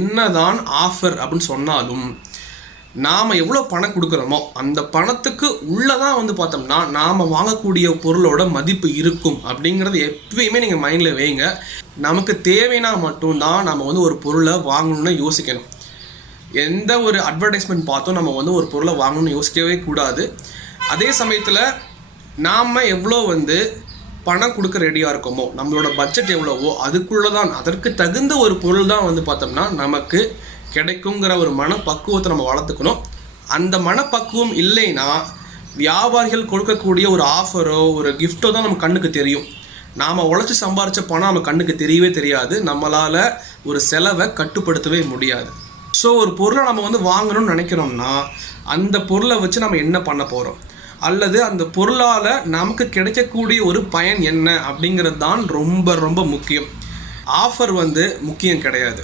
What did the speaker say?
என்னதான் ஆஃபர் அப்படின்னு சொன்னாலும் நாம் எவ்வளோ பணம் கொடுக்குறோமோ அந்த பணத்துக்கு உள்ளதான் வந்து பார்த்தோம்னா நாம் வாங்கக்கூடிய பொருளோட மதிப்பு இருக்கும் அப்படிங்கிறது எப்பயுமே நீங்கள் மைண்டில் வைங்க. நமக்கு தேவைன்னா மட்டும்தான் நம்ம வந்து ஒரு பொருளை வாங்கணும்னு யோசிக்கணும். எந்த ஒரு அட்வர்டைஸ்மெண்ட் பார்த்தோம் நம்ம வந்து ஒரு பொருளை வாங்கணும்னு யோசிக்கவே கூடாது. அதே சமயத்தில் நாம் எவ்வளோ வந்து பணம் கொடுக்க ரெடியாக இருக்கோமோ, நம்மளோட பட்ஜெட் எவ்வளவோ அதுக்குள்ளே தான், அதற்கு தகுந்த ஒரு பொருள் தான் வந்து பார்த்தோம்னா நமக்கு கிடைக்குங்கிற ஒரு மனப்பக்குவத்தை நம்ம வளர்த்துக்கணும். அந்த மனப்பக்குவம் இல்லைன்னா வியாபாரிகள் கொடுக்கக்கூடிய ஒரு ஆஃபரோ ஒரு கிஃப்டோ தான் நம்ம கண்ணுக்கு தெரியும். நாம் உழைச்சி சம்பாரித்த பணம் நம்ம கண்ணுக்கு தெரியவே தெரியாது. நம்மளால் ஒரு செலவை கட்டுப்படுத்தவே முடியாது. ஸோ ஒரு பொருளை நம்ம வந்து வாங்கணும்னு நினைக்கிறோம்னா அந்த பொருளை வச்சு நம்ம என்ன பண்ண போகிறோம், அல்லது அந்த பொருளால் நமக்கு கிடைக்கக்கூடிய ஒரு பயன் என்ன அப்படிங்கிறது தான் ரொம்ப ரொம்ப முக்கியம். ஆஃபர் வந்து முக்கியம் கிடையாது.